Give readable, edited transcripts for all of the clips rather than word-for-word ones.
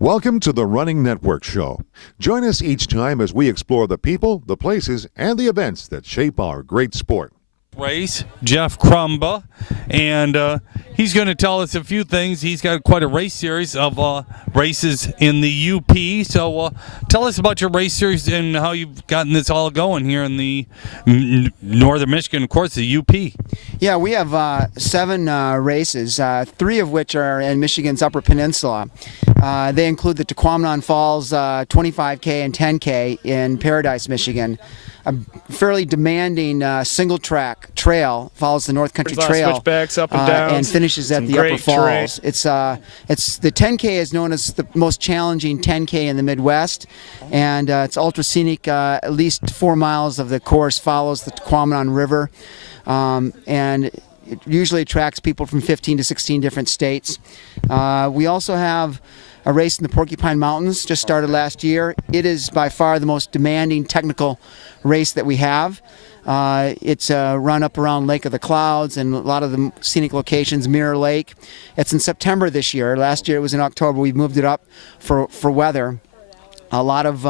Welcome to the Running Network Show. Join us each time as we explore the people, the places, and the events that shape our great sport. Race, Jeff Crumbaugh, and he's going to tell us a few things. He's got quite a race series of races in the UP. So tell us about your race series and how you've gotten this all going here in the northern Michigan, of course, the UP. Yeah, we have 7 races, 3 of which are in Michigan's Upper Peninsula. They include the Quammen Falls 25K and 10K in Paradise, Michigan. A fairly demanding single-track trail, follows the North Country Trail, switchbacks up and down, and finishes at the Upper Falls. It's the 10K is known as the most challenging 10K in the Midwest, and it's ultra scenic. At least 4 miles of the course follows the Quammen River, and it usually attracts people from 15 to 16 different states. We also have a race in the Porcupine Mountains, just started last year. It is by far the most demanding technical race that we have. It's a run up around Lake of the Clouds and a lot of the scenic locations, Mirror Lake. It's in September this year. Last year it was in October. We've moved it up for weather. A lot of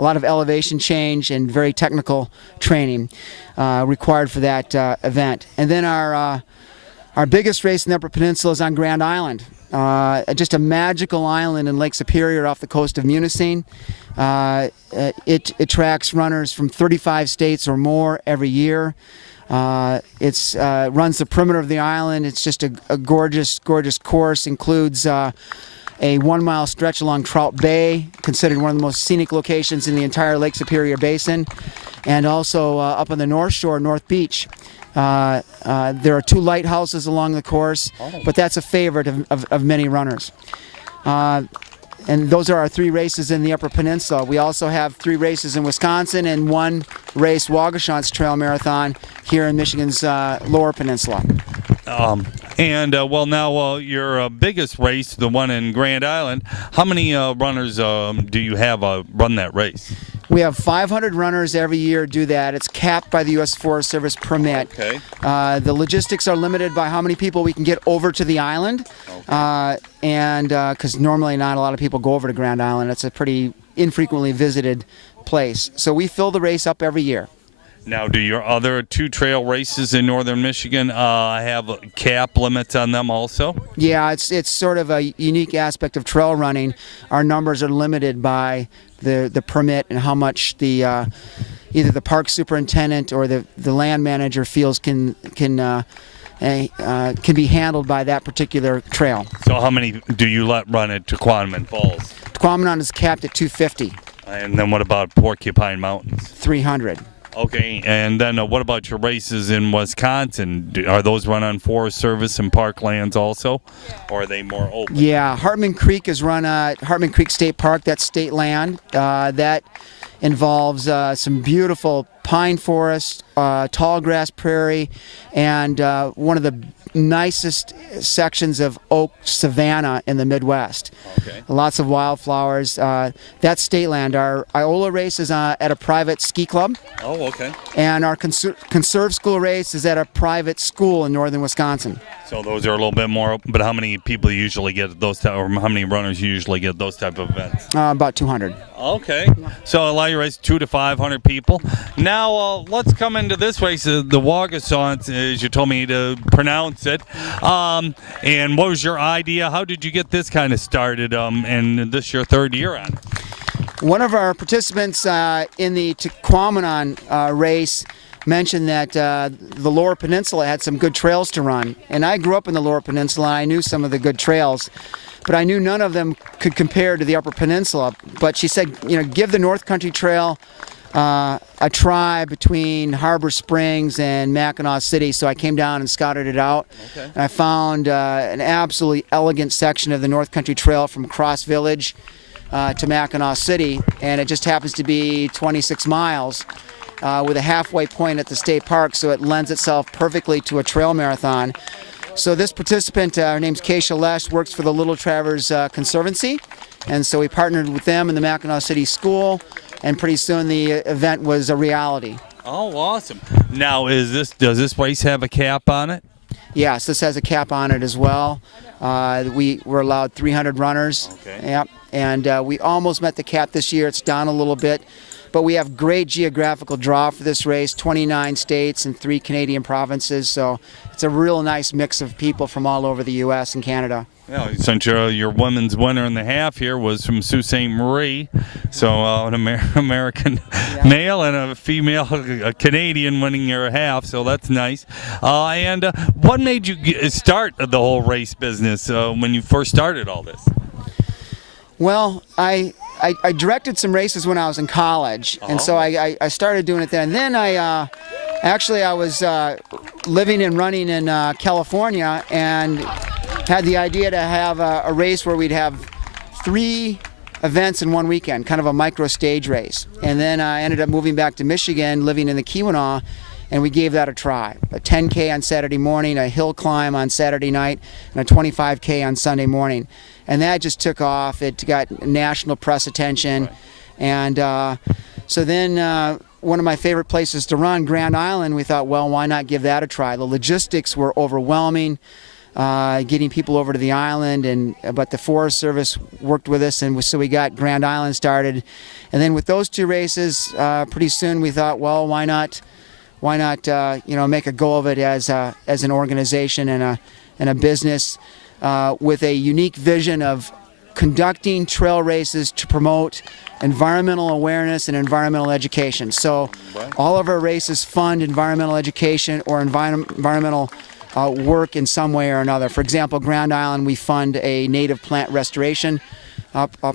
elevation change and very technical training required for that event. And then our biggest race in the Upper Peninsula is on Grand Island. Just a magical island in Lake Superior off the coast of Munising. It attracts runners from 35 states or more every year. It runs the perimeter of the island. It's just a gorgeous, gorgeous course. Includes a 1-mile stretch along Trout Bay, considered one of the most scenic locations in the entire Lake Superior Basin, and also up on the North Shore, North Beach. There are 2 lighthouses along the course, but that's a favorite of many runners. And those are our 3 races in the Upper Peninsula. We also have 3 races in Wisconsin and 1 race, Waugoshance Trail Marathon, here in Michigan's Lower Peninsula. Well, now your biggest race, the one in Grand Island, how many runners do you have run that race? We have 500 runners every year do that. It's capped by the U.S. Forest Service permit. Okay. The logistics are limited by how many people we can get over to the island, and because normally not a lot of people go over to Grand Island. It's a pretty infrequently visited place. So we fill the race up every year. Now, do your other 2 trail races in northern Michigan have cap limits on them also? Yeah, it's sort of a unique aspect of trail running. Our numbers are limited by the permit and how much the either the park superintendent or the land manager feels can be handled by that particular trail. So how many do you let run at Quammen Falls? Quammen is capped at 250. And then what about Porcupine Mountains? 300. Okay, and then what about your races in Wisconsin? Are those run on Forest Service and parklands also, or are they more open? Yeah, Hartman Creek is run at Hartman Creek State Park. That's state land. That involves some beautiful pine forest, tall grass prairie, and one of the nicest sections of oak savanna in the Midwest. Okay. Lots of wildflowers. That's state land. Our Iola race is at a private ski club. Oh, okay. And our conserve school race is at a private school in northern Wisconsin. So those are a little bit more open, but how many people usually get those or how many runners usually get those type of events? About 200. Okay. So a lot of your race, 200 to 500 people. Now let's come into this race, the Waugoshance, as you told me to pronounce it. And what was your idea? How did you get this kind of started? And this your 3rd year on? One of our participants in the Quammen race mentioned that the Lower Peninsula had some good trails to run. And I grew up in the Lower Peninsula, and I knew some of the good trails, but I knew none of them could compare to the Upper Peninsula. But she said, give the North Country Trail a try between Harbor Springs and Mackinaw City. So I came down and scouted it out. Okay. And I found an absolutely elegant section of the North Country Trail from Cross Village to Mackinaw City, and it just happens to be 26 miles. With a halfway point at the state park, so it lends itself perfectly to a trail marathon. So this participant, her name's Keisha Lesh, works for the Little Travers Conservancy, and so we partnered with them in the Mackinaw City School, and pretty soon the event was a reality. Oh, awesome. Now, does this race have a cap on it? Yes, this has a cap on it as well. We were allowed 300 runners. Okay. Yep. And we almost met the cap this year. It's down a little bit. But we have great geographical draw for this race, 29 states and 3 Canadian provinces. So it's a real nice mix of people from all over the U.S. and Canada. Yeah, since your women's winner in the half here was from Sault Ste. Marie, so an American male and a female, a Canadian winning your half, so that's nice. And what made you start the whole race business when you first started all this? Well, I directed some races when I was in college, and so I started doing it then. And then I was living and running in California and had the idea to have a race where we'd have 3 events in one weekend, kind of a micro stage race. And then I ended up moving back to Michigan, living in the Keweenaw, and we gave that a try. A 10K on Saturday morning, a hill climb on Saturday night, and a 25K on Sunday morning. And that just took off. It got national press attention. And so then one of my favorite places to run, Grand Island, we thought, well, why not give that a try? The logistics were overwhelming, getting people over to the island, but the Forest Service worked with us, and so we got Grand Island started. And then with those 2 races, pretty soon we thought, well, why not make a go of it as an organization and a business with a unique vision of conducting trail races to promote environmental awareness and environmental education. So all of our races fund environmental education or environmental work in some way or another. For example, Grand Island, we fund a native plant restoration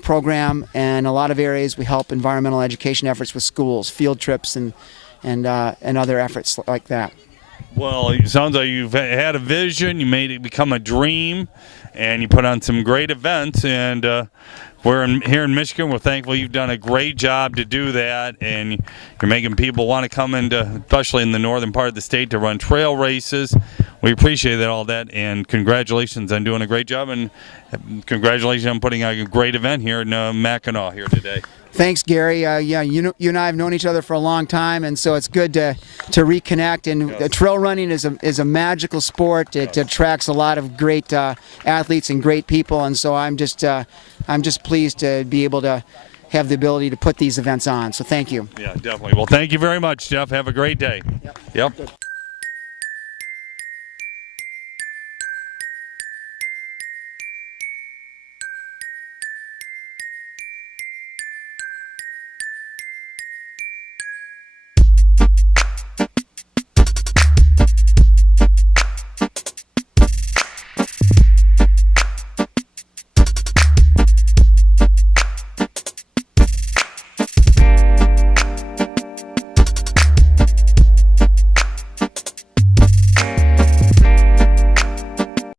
program, and a lot of areas we help environmental education efforts with schools, field trips, and other efforts like that. Well, it sounds like you've had a vision, you made it become a dream, and you put on some great events, and here in Michigan, we're thankful you've done a great job to do that, and you're making people want to come into, especially in the northern part of the state, to run trail races. We appreciate all that, and congratulations on doing a great job, and congratulations on putting on a great event here in Mackinac here today. Thanks, Gary. You and I have known each other for a long time, and so it's good to reconnect. And trail running is a magical sport. It attracts a lot of great athletes and great people, and so I'm just pleased to be able to have the ability to put these events on. So thank you. Yeah, definitely. Well, thank you very much, Jeff. Have a great day. Yep.